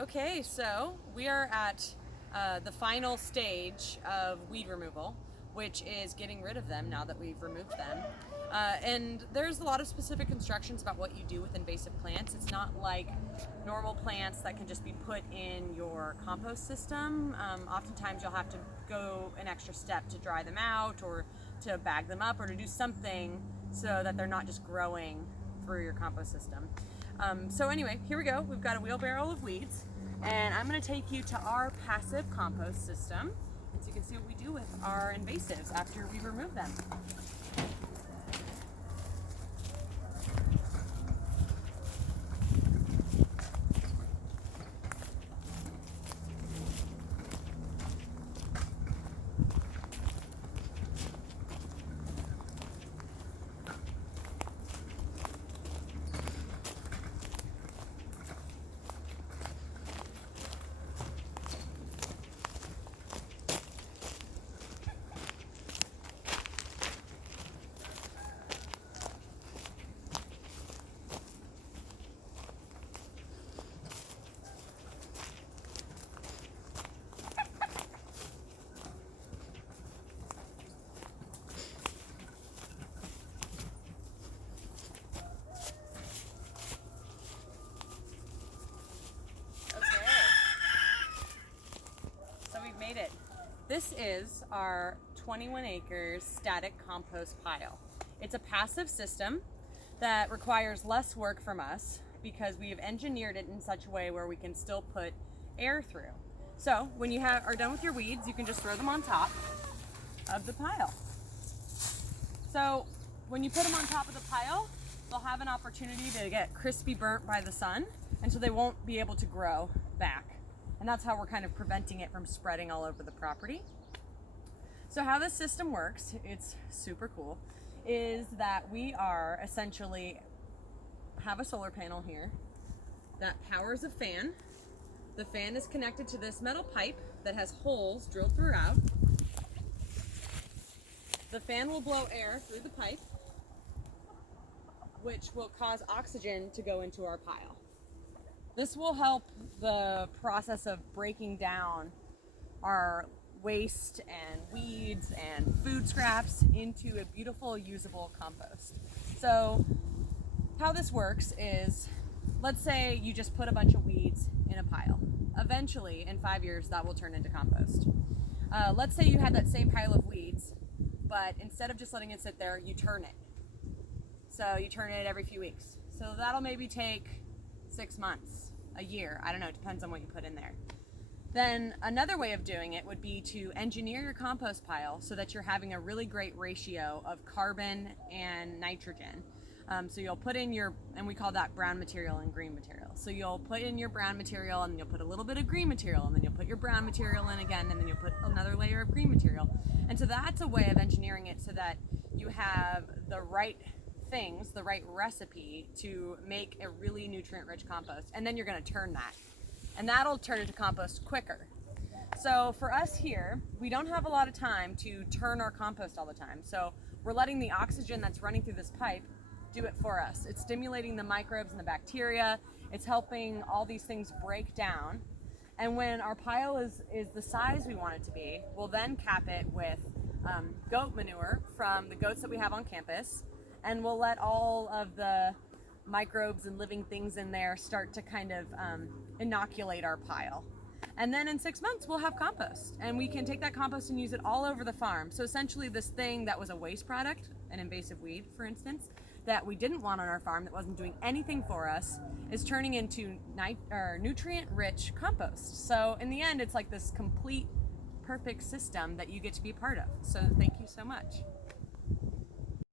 Okay, so we are at the final stage of weed removal, which is getting rid of them now that we've removed them. And there's a lot of specific instructions about what you do with invasive plants. It's not like normal plants that can just be put in your compost system. Oftentimes you'll have to go an extra step to dry them out or to bag them up or to do something so that they're not just growing through your compost system. So anyway, here we go. We've got a wheelbarrow of weeds, and I'm going to take you to our passive compost system so you can see what we do with our invasives after we remove them. Made it. This is our 21 acres static compost pile. It's a passive system that requires less work from us because we have engineered it in such a way where we can still put air through. So when you are done with your weeds, you can just throw them on top of the pile. So when you put them on top of the pile, they'll have an opportunity to get crispy burnt by the sun, and so they won't be able to grow back. And that's how we're kind of preventing it from spreading all over the property. So how this system works, it's super cool, is that we are essentially have a solar panel here that powers a fan. The fan is connected to this metal pipe that has holes drilled throughout. The fan will blow air through the pipe, which will cause oxygen to go into our pile. This will help the process of breaking down our waste and weeds and food scraps into a beautiful, usable compost. So how this works is, let's say you just put a bunch of weeds in a pile. Eventually, in 5 years, that will turn into compost. Let's say you had that same pile of weeds, but instead of just letting it sit there, you turn it. So you turn it every few weeks. So that'll maybe take 6 months, a year, I don't know, it depends on what you put in there. Then another way of doing it would be to engineer your compost pile so that you're having a really great ratio of carbon and nitrogen. So you'll put in your, and we call that brown material and green material. So you'll put in your brown material, and then you'll put a little bit of green material, and then you'll put your brown material in again, and then you'll put another layer of green material. And so that's a way of engineering it so that you have the right things, the right recipe to make a really nutrient-rich compost, and then you're going to turn that, and that'll turn into compost quicker. So for us here, we don't have a lot of time to turn our compost all the time, so we're letting the oxygen that's running through this pipe do it for us. It's stimulating the microbes and the bacteria. It's helping all these things break down, and when our pile is the size we want it to be, we'll then cap it with goat manure from the goats that we have on campus, and we'll let all of the microbes and living things in there start to kind of inoculate our pile. And then in 6 months, we'll have compost, and we can take that compost and use it all over the farm. So essentially this thing that was a waste product, an invasive weed, for instance, that we didn't want on our farm, that wasn't doing anything for us, is turning into nutrient-rich compost. So in the end, it's like this complete, perfect system that you get to be part of. So thank you so much.